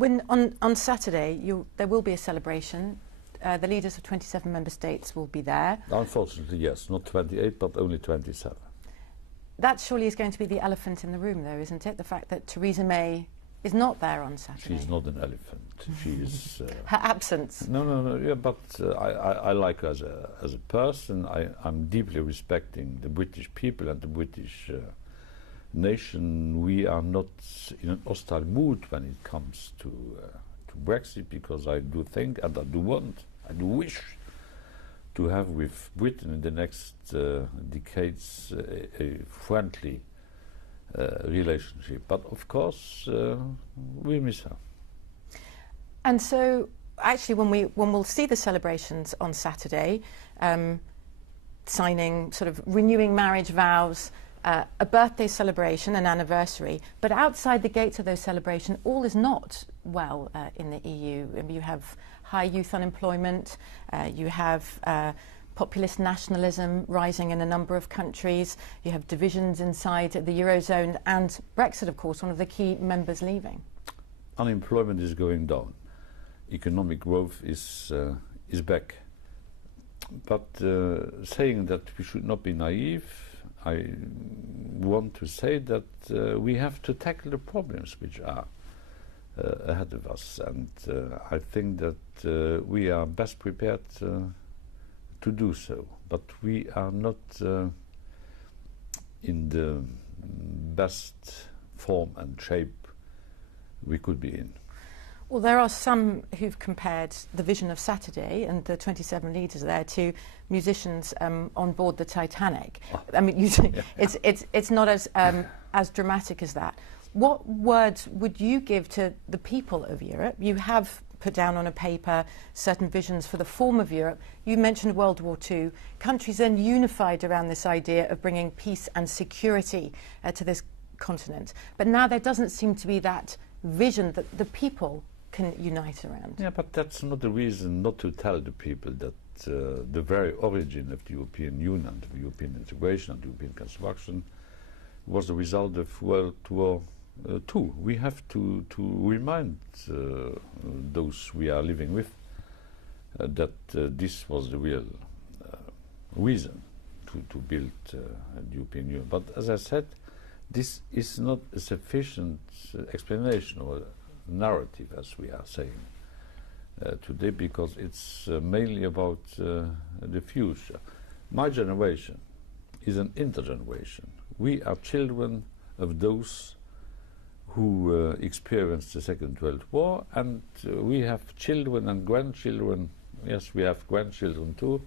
On Saturday, there will be a celebration. The leaders of 27 member states will be there. Unfortunately, yes, not 28, but only 27. That surely is going to be the elephant in the room, though, isn't it? The fact that Theresa May is not there on Saturday. She's not an elephant. She is... her absence. No. Yeah, but I like her as a person. I'm deeply respecting the British people and the British nation. We are not in an hostile mood when it comes to Brexit, because I do think, and I do wish to have with Britain in the next decades a friendly relationship. But of course, we miss her. And so, actually, when we'll see the celebrations on Saturday, signing, sort of renewing marriage vows, a birthday celebration, an anniversary, but outside the gates of those celebrations, all is not well in the EU. You have high youth unemployment, you have populist nationalism rising in a number of countries, you have divisions inside the Eurozone, and Brexit, of course, one of the key members leaving. Unemployment is going down. Economic growth is back. But saying that we should not be naive, I want to say that we have to tackle the problems which are ahead of us, and I think that we are best prepared to do so. But we are not in the best form and shape we could be in. Well, there are some who've compared the vision of Saturday and the 27 leaders there to musicians on board the Titanic. Oh. I mean, it's not as dramatic as that. What words would you give to the people of Europe? You have put down on a paper certain visions for the form of Europe. You mentioned World War II. Countries then unified around this idea of bringing peace and security to this continent. But now there doesn't seem to be that vision that the people can unite around. Yeah, but that's not the reason not to tell the people that the very origin of the European Union, the European integration and European construction was the result of World War II. We have to remind those we are living with that this was the real reason to build the European Union. But as I said, this is not a sufficient explanation or narrative, as we are saying today, because it's mainly about the future. My generation is an intergeneration. We are children of those who experienced the Second World War, and we have children and grandchildren. Yes, we have grandchildren too,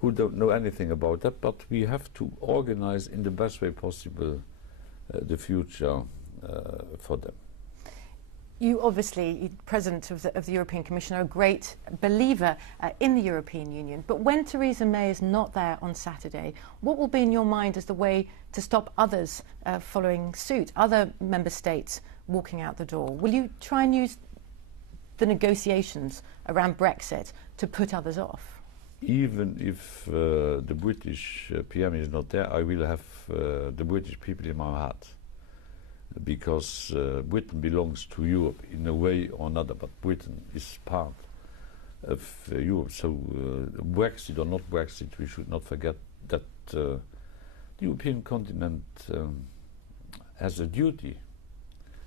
who don't know anything about that, but we have to organize in the best way possible the future for them. You obviously, President of the European Commission, are a great believer in the European Union. But when Theresa May is not there on Saturday, what will be in your mind as the way to stop others following suit, other member states walking out the door? Will you try and use the negotiations around Brexit to put others off? Even if the British PM is not there, I will have the British people in my heart. Because Britain belongs to Europe in a way or another, but Britain is part of Europe. So Brexit or not Brexit, we should not forget that the European continent has a duty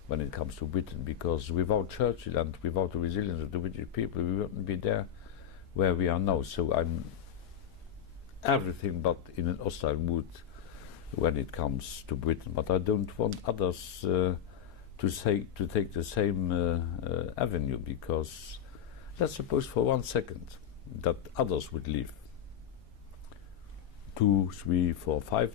when it comes to Britain, because without Churchill and without the resilience of the British people, we wouldn't be there where we are now. So I'm everything but in an hostile mood when it comes to Britain, but I don't want others to take the same avenue, because let's suppose for 1 second that others would leave. 2, 3, 4, 5,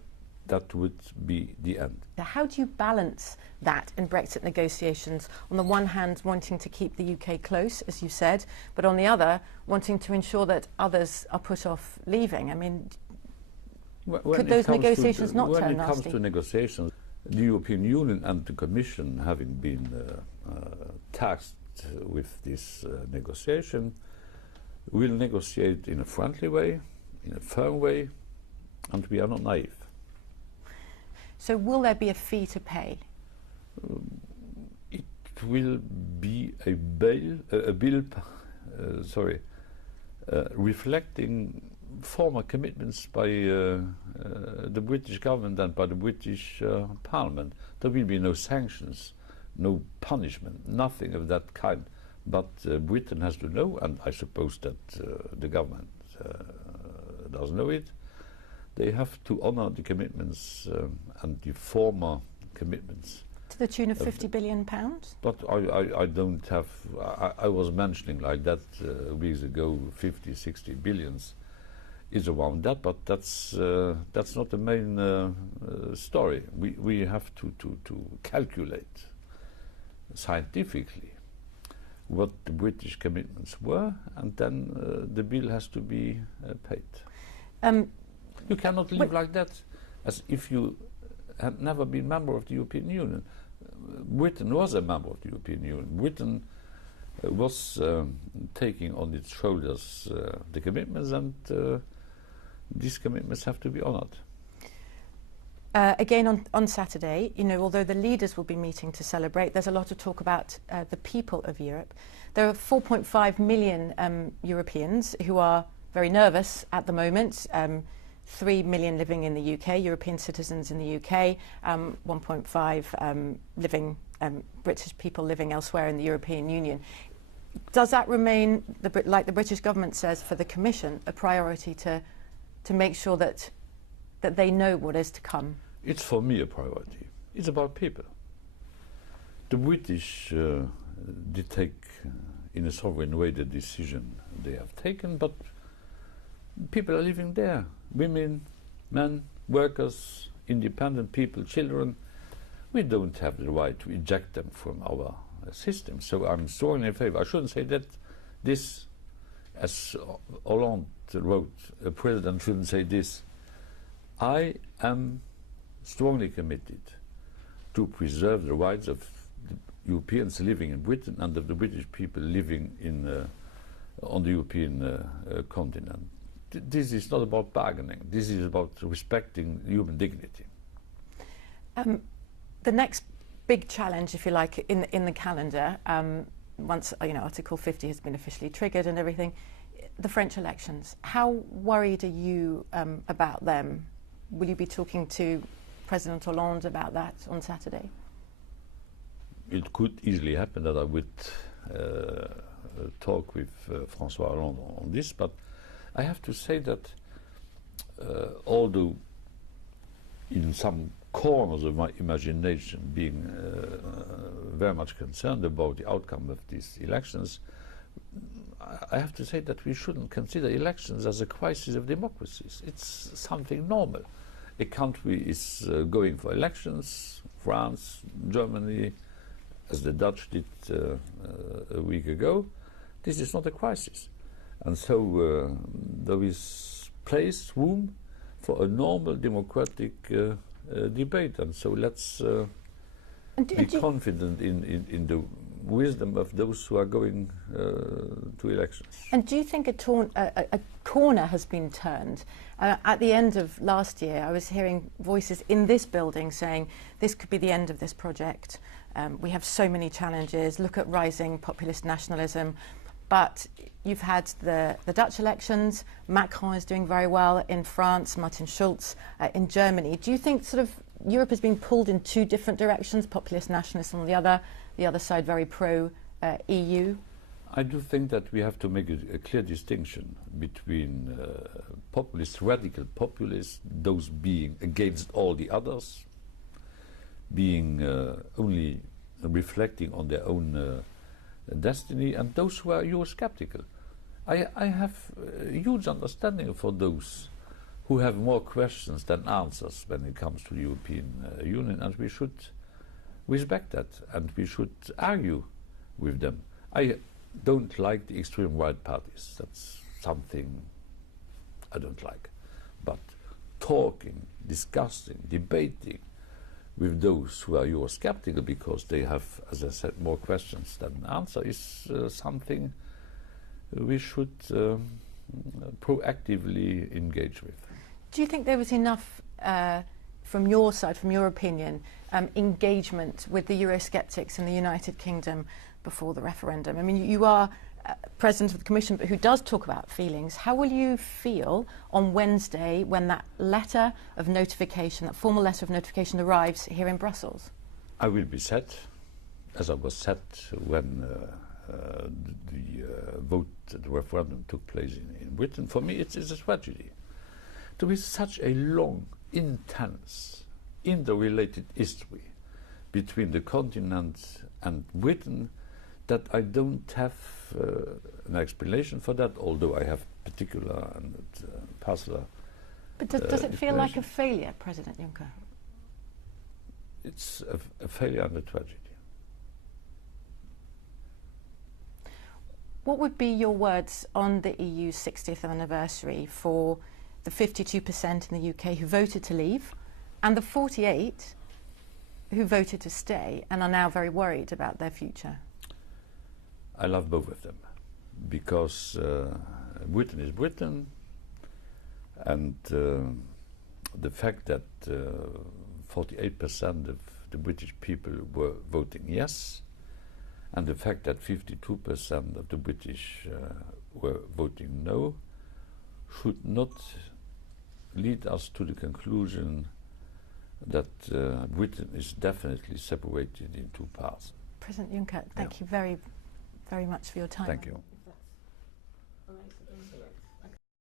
that would be the end. How do you balance that in Brexit negotiations? On the one hand, wanting to keep the UK close, as you said, but on the other, wanting to ensure that others are put off leaving. I mean, could those negotiations not turn nasty? When it comes to negotiations, the European Union and the Commission, having been tasked with this negotiation, will negotiate in a friendly way, in a firm way, and we are not naive. So will there be a fee to pay? It will be a bill reflecting former commitments by the British government and by the British Parliament. There will be no sanctions, no punishment, nothing of that kind. But Britain has to know, and I suppose that the government does know it, they have to honour the commitments and the former commitments. To the tune of £50 billion? But I don't have, I was mentioning like that weeks ago, 50, 60 billions is around that, but that's not the main story. We have to calculate scientifically what the British commitments were, and then the bill has to be paid. You cannot live like that as if you had never been member of the European Union. Britain was a member of the European Union. Britain was taking on its shoulders the commitments, and these commitments have to be honoured. Again on Saturday, you know, although the leaders will be meeting to celebrate, there's a lot of talk about the people of Europe. There are 4.5 million Europeans who are very nervous at the moment. 3 million living in the UK, European citizens in the UK, 1.5 living British people living elsewhere in the European Union. Does that remain, like the British government says for the Commission, a priority to make sure that they know what is to come? It's for me a priority. It's about people. The British did take in a sovereign way the decision they have taken, but people are living there. Women, men, workers, independent people, children. We don't have the right to eject them from our system. So I'm strongly in favour. I shouldn't say that this, as Hollande wrote, a president shouldn't say this. I am strongly committed to preserve the rights of the Europeans living in Britain and of the British people living in, on the European continent. This is not about bargaining. This is about respecting human dignity. The next big challenge, if you like, in the calendar, once Article 50 has been officially triggered and everything, the French elections. How worried are you about them? Will you be talking to President Hollande about that on Saturday? It could easily happen that I would talk with François Hollande on this, but I have to say that although in some corners of my imagination being very much concerned about the outcome of these elections, I have to say that we shouldn't consider elections as a crisis of democracies. It's something normal. A country is going for elections, France, Germany, as the Dutch did a week ago. This is not a crisis. And so there is room for a normal democratic debate. And so let's be confident in the wisdom of those who are going to elections. And do you think a corner has been turned? At the end of last year, I was hearing voices in this building saying this could be the end of this project. We have so many challenges. Look at rising populist nationalism. But you've had the Dutch elections. Macron is doing very well in France. Martin Schulz in Germany. Do you think sort of Europe is being pulled in two different directions? Populist nationalists on the other side very pro-EU. I do think that we have to make a clear distinction between populists, radical populists, those being against all the others, being only reflecting on their own destiny, and those who are Eurosceptical. I have a huge understanding for those who have more questions than answers when it comes to the European Union, and we should respect that, and we should argue with them. I don't like the extreme right parties. That's something I don't like. But talking, discussing, debating with those who are Eurosceptical because they have, as I said, more questions than answers is something we should proactively engage with. Do you think there was enough, from your side, from your opinion, engagement with the Eurosceptics in the United Kingdom before the referendum. I mean, you are President of the Commission, but who does talk about feelings. How will you feel on Wednesday when that letter of notification, that formal letter of notification arrives here in Brussels? I will be sad, as I was sad when the vote, the referendum took place in Britain. For me, it is a tragedy. To be such a long, intense, interrelated history between the continent and Britain that I don't have an explanation for that, although I have particular and personal. But does it feel like a failure, President Juncker? It's a failure and a tragedy. What would be your words on the EU's 60th anniversary for the 52% in the UK who voted to leave and the 48 who voted to stay and are now very worried about their future? I love both of them because Britain is Britain, and the fact that 48% of the British people were voting yes, and the fact that 52% of the British were voting no should not lead us to the conclusion that Britain is definitely separated in two parts. President Juncker, thank you very, very much for your time. Thank you.